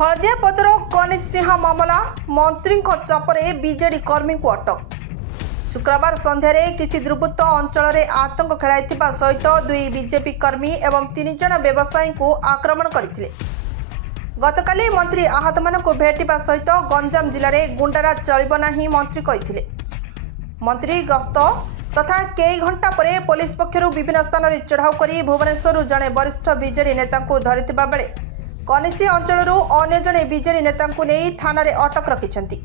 हलदियापदर कनिसिंह मामला मंत्री चापरे बीजेडी कर्मी को अटक। शुक्रवार संध्यारे किछि दुर्बृत्त अंचल में आतंक खेलाई सहित दुई बीजेपी कर्मी एवं 3 जन व्यवसायी को आक्रमण करथिले। गतकाली मंत्री आहत मानक भेटिबा सहित गंजाम जिले में गुंडाराज चलिब नाही मंत्री कहिथिले। मंत्री गस्त तथा कई घंटा पर पुलिस पक्षरु विभिन्न स्थान में चढ़ाऊ कर भुवनेश्वर जड़े वरिष्ठ बीजेडी नेता को धरिथिबा बेले कनिसी अंचल अन्य जड़े बीजेडी नेता नहीं थाना रे अटक रखिछंती।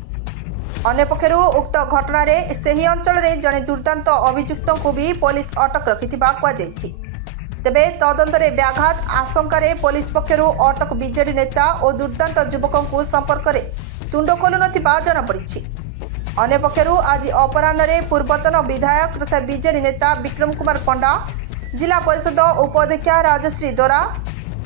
अन्य पक्षरु उक्त घटना रे सही अंचल रे जड़े दुर्दांत अभियुक्त को भी पुलिस अटक रखिथिबा कुआଯାଇଛି। तेबे तदंत रे व्याघात आशंका रे पुलिस पक्षरु अटक बीजेडी नेता और दुर्दांत युवकों को संपर्क में तुंड खोलु नथिबा जଣା पड़िछि। अन्य पक्षरु आज अपराह्न रे पूर्वतन विधायक तथा बीजेडी नेता विक्रम कुमार पंडा, जिला परिषद उपाध्यक्षा राजश्री दोरा,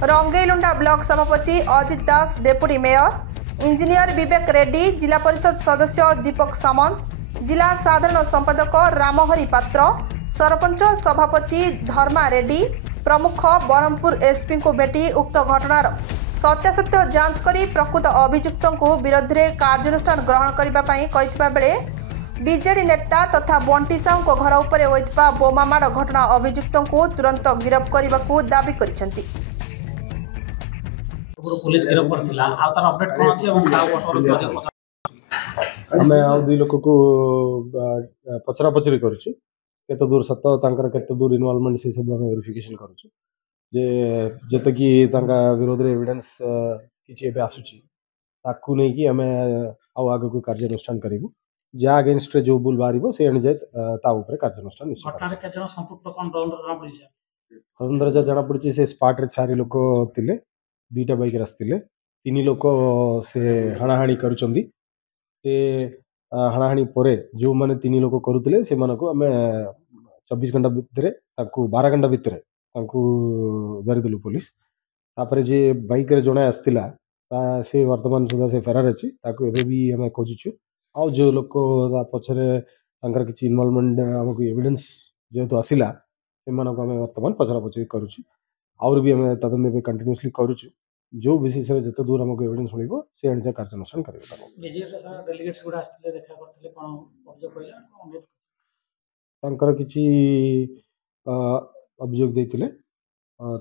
रंगेलुंडा ब्लॉक सभापति अजित दास, डेपुटी मेयर इंजीनियर विवेक रेड्डी, जिला परिषद सदस्य दीपक सामंत, जिला साधारण संपादक रामहरि पात्र, सरपंच सभापति धर्मा रेड्डी प्रमुख ब्रह्मपुर एसपी को भेटी उक्त घटनार सत्यासत्य जांच करी प्रकृत अभियुक्तों को विरोध में कार्यानुष्ठान ग्रहण करने बेले बीजेडी नेता तथा बंटी साहू को घर उपरे होइतबा बोमा माड़ घटना अभियुक्तों को तुरंत गिरफ्त करने को दाबी करिसेंती। पुलिस गिरफ्त करथिला आ तार अपडेट कोन अछि एवं का प्रोजेक्ट हमें आउ दुई लोक को पचरा पचरी करूछु केते दूर सत तांकर केते दूर इन्वॉल्वमेंट से सब हमें वेरिफिकेशन करूछु जे जते कि तांका विरोध रे एविडेंस किछि एबे आसुछि ताकू नै कि हमें आउ आगे को कार्यानुष्ठान करिवु जा अगेंस्ट रे जो बुल बारिबो से अनि जाय ता ऊपर कार्यानुष्ठान निश्चित घटना रे के जन संपुक्त कोन तदंतर जना पड़िছে तदंतर जना पड़िछि से स्पॉट रे 4 लोक थिले, 2टा बाइक रस्तिले, 3 लोक से हाणाहाणी करूचंदी। से हाणाहाणी परे जो माने 3 लोक करूतिले से मानको हमें 24 घंटा भितरे ताकू 12 घंटा भितरे ताकू धरि दिलु पुलिस। तापर जे बाइक रे जणे आस्तिला ता से वर्तमान सुधा से फरार अछि ताकू एबे भी हमें खोजिछु। आ जो लोक ता पछरे तांकर किछि इन्वॉल्वमेंट हमकु एविडेंस जेतो आसिला से मानको हमें वर्तमान पछरा पछरी करूछु और भी हमें तदंत में कंटिन्यूअसली करूछु। जो विशेष जते दूर हमको एविडेंस मिलिबो से अनिजा कार्यानुष्ठान करिबो। बीजेपी रे सारा डेलीगेट्स गुडा आस्तिले देखा करथिले कोन अभियोग कइला अनुरोध तांकर किछि अभियोग दैतिले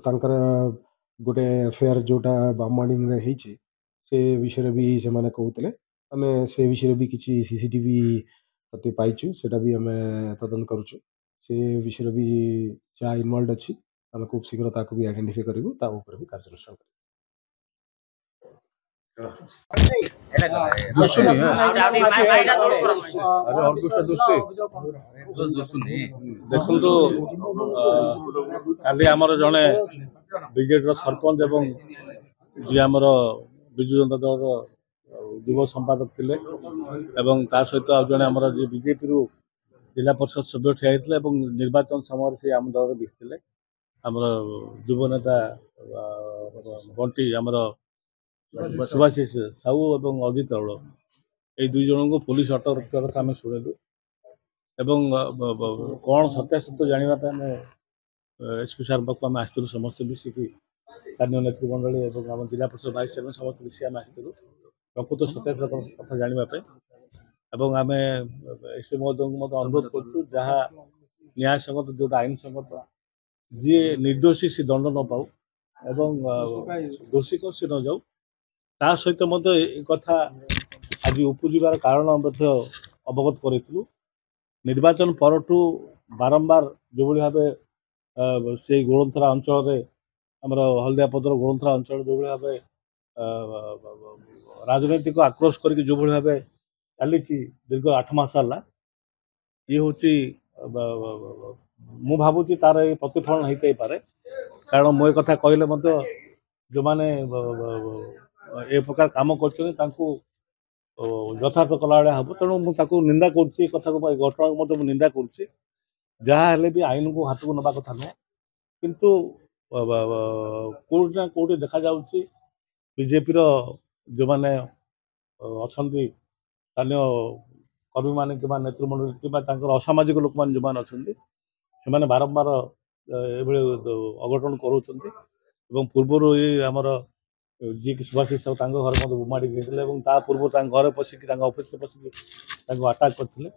तांकर गोटे अफेयर जोटा बामवाणी रे हिची से विषय भी से माने कहउतिले हमें से विषय भी किछि सीसीटीवी तते पाइछु सेटा भी हमें तदंत करूछु। से विषय भी जा इन्वॉल्वड अछि हमें खूब शीघ्र ताको भी आइडेंटिफाई करिवु ता ऊपर भी कार्यानुष्ठान देखु काली आमर जड़े बीजेडी सरपंच एवं जी आमर विजु जनता दल युव संपादक थे सहित जड़े आम बीजेपी रु जिला परिषद सभ्य ठिया होते निर्वाचन समय से आम दल मिसते आमर युव नेता बंटी आमर सुभाषिष साहू और अजित राउल ये 2 जन को पुलिस अटक रखा कथा आम शुणिलु एवं कौन सत्यासत्य जानवाई आम एसपी सार पाक आम आसलु समस्त मिसिकी स्थानीय नेतृमंडली और आम जिला परिषद भाइस चेयरमैन समस्त मिसिक आम आसलु प्रकृत सत्यासत्य कथा जानवाई आम एसपी महोदय अनुरोध करूँ जहाँ न्याय संगत जो आईन संगत जी निर्दोषी से दंड न पाऊ एवं दोषी को सी न जाऊ ता सहित कथा आज उपजीवार कारण अवगत करूँ। निर्वाचन परठू बारंबार जो भाव से गोलंथरा अंचल आमर हलदियापदर गोलंथरा अंचल जो भाव राजनैतिक आक्रोश करके जो भाव चली दीर्घ 8 मास है ये हूँ मु भावुची तार प्रतिफलन होते पारे कारण मो कथा कहले जो माने ए प्रकार काम कर यथार्थ कला भाया हम तेणु मुझे निंदा करुच्ची कथा को घटना को निंदा करुच्ची जहाँ हेले भी आईन को हाथ को नवा कथा नुह किंतु कोना कोटी देखा जाउची बीजेपी जो मैंने अच्छा स्थानीय कर्मी मान कि नेतृमंडल कि असामाजिक लोक मैंने जो मैंने अच्छा से बारंबार ये अघटन कर पूर्वर ये आमर ଯିଏକି ସୁଭାଶିଷ ସାହୁ ତାଙ୍କ ଘରେ ମଧ୍ୟ ବୋମାଡ଼ି ଦେଇଥିଲେ ଏବଂ ତା ପୂର୍ବରୁ ତାଙ୍କ ଘରେ ପଶିକି ତାଙ୍କ ଅଫିସରେ ପଶିକି ତାଙ୍କୁ ଆଟାକ୍ କରିଥିଲେ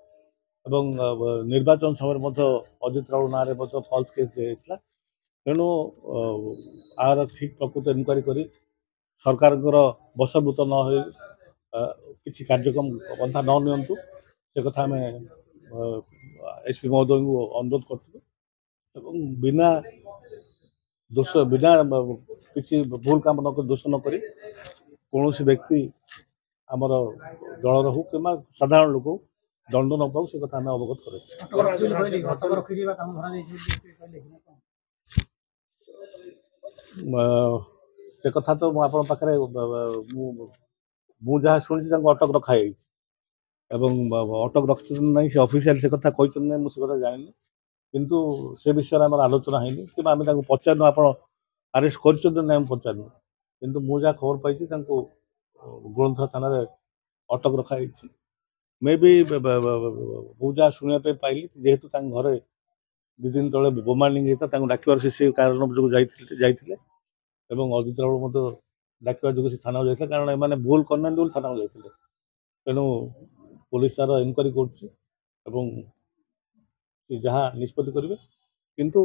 ଏବଂ ନିର୍ବାଚନ ସମୟରେ ମଧ୍ୟ ଅଜିତ ରାଉତ ନାଁରେ ମଧ୍ୟ ଫଲ୍ସ କେସ୍ ଦିଆଯାଇଥିଲା। ତେଣୁ ଆର ଠିକ୍ ପ୍ରକୃତ ଇନକ୍ୱାରି କରି ସରକାରଙ୍କର ବଶଭୂତ ନ ହୋଇ କିଛି କାର୍ଯ୍ୟକ୍ରମ ପନ୍ଥା ନ ନିଅନ୍ତୁ ସେ କଥା ଆମେ ଏସ୍ପି ମହୋଦୟଙ୍କୁ ଅନୁରୋଧ କରିଥିଲୁ ଏବଂ ବିନା କିଛି ଭୁଲ କାମ ନ କରି ଦୋଷ ନ କରି କୌଣସି ବ୍ୟକ୍ତି ଆମର ଦଳର ହଉ କିମ୍ବା ସାଧାରଣ ଲୋକ ଦଣ୍ଡ ନ ପାଉ ସେ କଥା ଆମେ ଅବଗତ କରାଇଛୁ। ସେ କଥା ତ ମୁଁ ଆପଣଙ୍କ ପାଖରେ ମୁଁ ଯାହା ଶୁଣିଛି ତାଙ୍କୁ ଅଟକ ରଖାଯାଇଛି ଏବଂ ଅଟକ ରଖିଛନ୍ତି ନାହିଁ ସେ ଅଫିସିଆଲି ସେ କଥା କହିଛନ୍ତି ନାହିଁ ମୁଁ ସେ କଥା ଜାଣିନି କିନ୍ତୁ ସେ ବିଷୟରେ ଆମର ଆଲୋଚନା ହେଇନି କିମ୍ବା ଆମେ ତାଙ୍କୁ ପଚାରିନୁ ଆପଣ ଆରେଷ୍ଟ କରିଛନ୍ତି ନାହିଁ ଆମେ ପଚାରିନୁ କିନ୍ତୁ ମୁଁ ଯାହା ଖବର ପାଇଛି ତାଙ୍କୁ ଗୁଣଥରା ଥାନାରେ ଅଟକ ରଖାଯାଇଛି। ମେ ବି ମୁଁ ଯାହା ଶୁଣିବା ପାଇଁ ପାଇଲି ଯେହେତୁ ତାଙ୍କ ଘରେ 2 ଦିନ ତଳେ ବୋମାଣ୍ଡିଂ ହେଇଥିଲା ତାଙ୍କୁ ଡାକିବାର ସେ କାରଣ ଯୋଗୁଁ ଯାଇଥିଲେ ଏବଂ ଅଜିତ ରାଉତ ମଧ୍ୟ ଡାକିବା ଯୋଗୁଁ ସେ ଥାନାକୁ ଯାଇଥିଲେ କାରଣ ଏମାନେ ଭୁଲ କରିନାହାନ୍ତି ବୋଲି ଥାନାକୁ ଯାଇଥିଲେ। ତେଣୁ ପୋଲିସ ତାର ଇନକ୍ୱାରି କରୁଛି ଏବଂ ଯାହା ନିଷ୍ପତ୍ତି କରିବେ କିନ୍ତୁ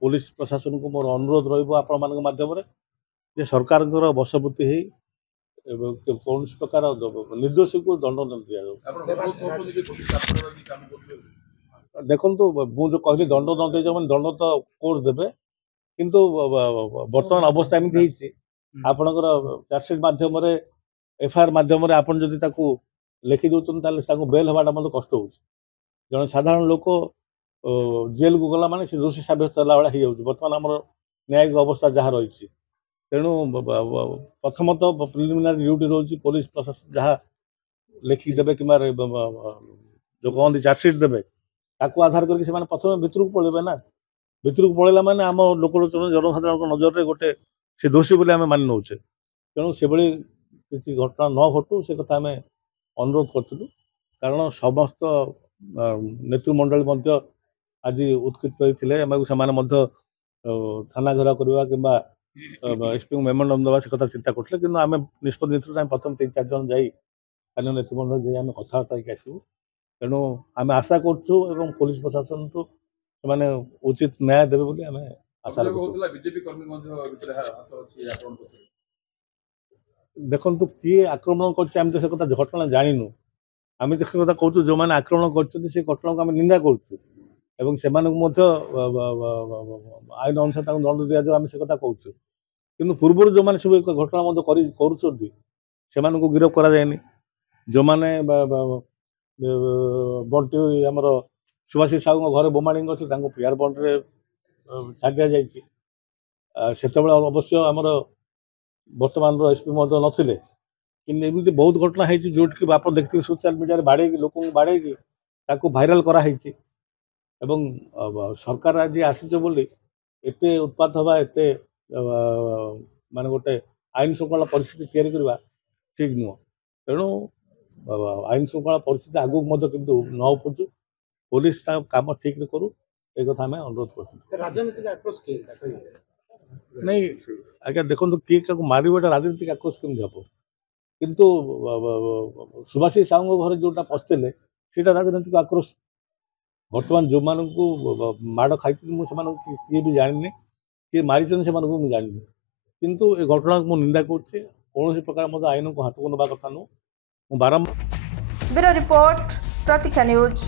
ପୋଲିସ ପ୍ରଶାସନକୁ ମୋର ଅନୁରୋଧ ରହିବ ଆପଣମାନଙ୍କ ମାଧ୍ୟମରେ ଯେ ସରକାରଙ୍କର ବଶବର୍ତ୍ତୀ ହେଇ କୌଣସି ପ୍ରକାର ନିର୍ଦ୍ଦୋଷୀକୁ ଦଣ୍ଡ ନ ଦିଆଯାଉ। ଦେଖନ୍ତୁ ମୁଁ ଯେଉଁ କହିଲି ଦଣ୍ଡ ନ ଦିଆଯାଉ ମାନେ ଦଣ୍ଡ ତ କୋର୍ଟ ଦେବେ କିନ୍ତୁ ବର୍ତ୍ତମାନ ଅବସ୍ଥା ଏମିତି ହେଇଛି ଆପଣଙ୍କର ଚାର୍ଜସିଟ୍ ମାଧ୍ୟମରେ ଏଫଆଇଆର୍ ମାଧ୍ୟମରେ ଆପଣ ଯଦି ତାକୁ ଲେଖି ଦେଉଛନ୍ତି ତାହେଲେ ତାଙ୍କୁ ବେଲ୍ ହେବାଟା ମଧ୍ୟ କଷ୍ଟ ହେଉଛି। ଜଣେ ସାଧାରଣ ଲୋକ ଜେଲକୁ ଗଲା ମାନେ ସେ ଦୋଷୀ ସାବ୍ୟସ୍ତ ହେଲା ଭଳିଆ ହେଇଯାଉଛି ବର୍ତ୍ତମାନ ଆମର ନ୍ୟାୟିକ ଅବସ୍ଥା ଯାହା ରହିଛି। ତେଣୁ ପ୍ରଥମତଃ ପ୍ରିଲିମିନାରୀ ଡ୍ୟୁଟି ରହୁଛି ପୋଲିସ ପ୍ରଶାସନ ଯାହା ଲେଖିକି ଦେବେ କିମ୍ବା ଯେଉଁ କହନ୍ତି ଚାର୍ଜସିଟ୍ ଦେବେ ତାକୁ ଆଧାର କରିକି ସେମାନେ ପ୍ରଥମେ ଭିତରକୁ ପଳେଇବେ ନା। ଭିତରକୁ ପଳେଇଲା ମାନେ ଆମ ଲୋକଲୋଚନ ଜନସାଧାରଣଙ୍କ ନଜରରେ ଗୋଟେ ସେ ଦୋଷୀ ବୋଲି ଆମେ ମାନି ନେଉଛେ। ତେଣୁ ସେଭଳି କିଛି ଘଟଣା ନ ଘଟୁ ସେ କଥା ଆମେ ଅନୁରୋଧ କରିଥିଲୁ କାରଣ ସମସ୍ତ ନେତୃମଣ୍ଡଳୀ ମଧ୍ୟ ଆଜି ଉତ୍କ୍ଷିପ୍ତ ହୋଇଥିଲେ ଏବଂ ସେମାନେ ମଧ୍ୟ ଥାନା ଘେରାଉ କରିବା କିମ୍ବା ଏସ୍ପିଙ୍କୁ ମେମୋରାଣ୍ଡମ୍ ଦେବା ସେ କଥା ଚିନ୍ତା କରୁଥିଲେ କିନ୍ତୁ ଆମେ ନିଷ୍ପତ୍ତି ନେଇଥିଲୁ ଆମେ ପ୍ରଥମେ 3-4 ଜଣ ଯାଇ ସ୍ଥାନୀୟ ନେତୃମଣ୍ଡଳୀ ଯାଇ ଆମେ କଥାବାର୍ତ୍ତା ହେଇକି ଆସିବୁ। ତେଣୁ ଆମେ ଆଶା କରୁଛୁ ଏବଂ ପୋଲିସ ପ୍ରଶାସନଠୁ ସେମାନେ ଉଚିତ ନ୍ୟାୟ ଦେବେ ବୋଲି ଆମେ ଆଶା କରୁଛୁ। ଦେଖନ୍ତୁ କିଏ ଆକ୍ରମଣ କରିଛି ଆମେ ତ ସେ କଥା ଘଟଣା ଜାଣିନୁ ଆମେ ତ ସେ କଥା କହୁଛୁ ଯେଉଁମାନେ ଆକ୍ରମଣ କରିଛନ୍ତି ସେ ଘଟଣାକୁ ଆମେ ନିନ୍ଦା କରୁଛୁ ଏବଂ ସେମାନଙ୍କୁ ମଧ୍ୟ ଆଇନ ଅନୁସାରେ ତାଙ୍କୁ ଦଣ୍ଡ ଦିଆଯାଉ ଆମେ ସେ କଥା କହୁଛୁ କିନ୍ତୁ ପୂର୍ବରୁ ଯେଉଁମାନେ ସବୁ ଘଟଣା ମଧ୍ୟ କରୁଛନ୍ତି ସେମାନଙ୍କୁ ଗିରଫ କରାଯାଏନି। ଯେଉଁମାନେ ବଣ୍ଟି ଆମର ସୁଭାଶିଷ ସାହୁଙ୍କ ଘରେ ବୋମାଡ଼ିଂ ଅଛି ତାଙ୍କୁ ପିଆର ବଣ୍ଡରେ ଛାଡ଼ି ଦିଆଯାଇଛି। ସେତେବେଳେ ଅବଶ୍ୟ ଆମର ବର୍ତ୍ତମାନର ଏସ୍ପି ମଧ୍ୟ ନଥିଲେ କିନ୍ତୁ ଏମିତି ବହୁତ ଘଟଣା ହେଇଛି ଯେଉଁଠିକି ଆପଣ ଦେଖିଥିବେ ସୋସିଆଲ ମିଡ଼ିଆରେ ବାଡ଼େଇକି ଲୋକଙ୍କୁ ବାଡ଼େଇକି ତାକୁ ଭାଇରାଲ କରାହେଇଛି ଏବଂ ସରକାର ଆଜି ଆସିଛ ବୋଲି ଏତେ ଉତ୍ପାତ ହେବା ଏତେ ମାନେ ଗୋଟେ ଆଇନ ଶୃଙ୍ଖଳା ପରିସ୍ଥିତି ତିଆରି କରିବା ଠିକ୍ ନୁହଁ। ତେଣୁ ଆଇନ ଶୃଙ୍ଖଳା ପରିସ୍ଥିତି ଆଗକୁ ମଧ୍ୟ କିନ୍ତୁ ନ ଉପୁଜୁ ପୋଲିସ ତା କାମ ଠିକ୍ରେ କରୁ ଏ କଥା ଆମେ ଅନୁରୋଧ କରୁଛୁ। ନାଇଁ ଆଜ୍ଞା ଦେଖନ୍ତୁ କିଏ କାହାକୁ ମାରିବ ଏଟା ରାଜନୈତିକ ଆକ୍ରୋଶ କେମିତି ହେବ କିନ୍ତୁ ସୁଭାଶିଷ ସାହୁଙ୍କ ଘରେ ଯେଉଁଟା ପଶିଥିଲେ ସେଇଟା ରାଜନୈତିକ ଆକ୍ରୋଶ। ବର୍ତ୍ତମାନ ଯେଉଁମାନଙ୍କୁ ମାଡ଼ ଖାଇଛନ୍ତି ମୁଁ ସେମାନଙ୍କୁ କିଏ ବି ଜାଣିନି କିଏ ମାରିଛନ୍ତି ସେମାନଙ୍କୁ ମୁଁ ଜାଣିନି କିନ୍ତୁ ଏ ଘଟଣାକୁ ମୁଁ ନିନ୍ଦା କରୁଛି କୌଣସି ପ୍ରକାର ମଧ୍ୟ ଆଇନକୁ ହାତକୁ ନେବା କଥା ନୁହଁ। ମୁଁ ବାରମ୍ବାର ବ୍ୟୁରୋ ରିପୋର୍ଟ ପ୍ରତୀକ୍ଷା ନ୍ୟୁଜ୍।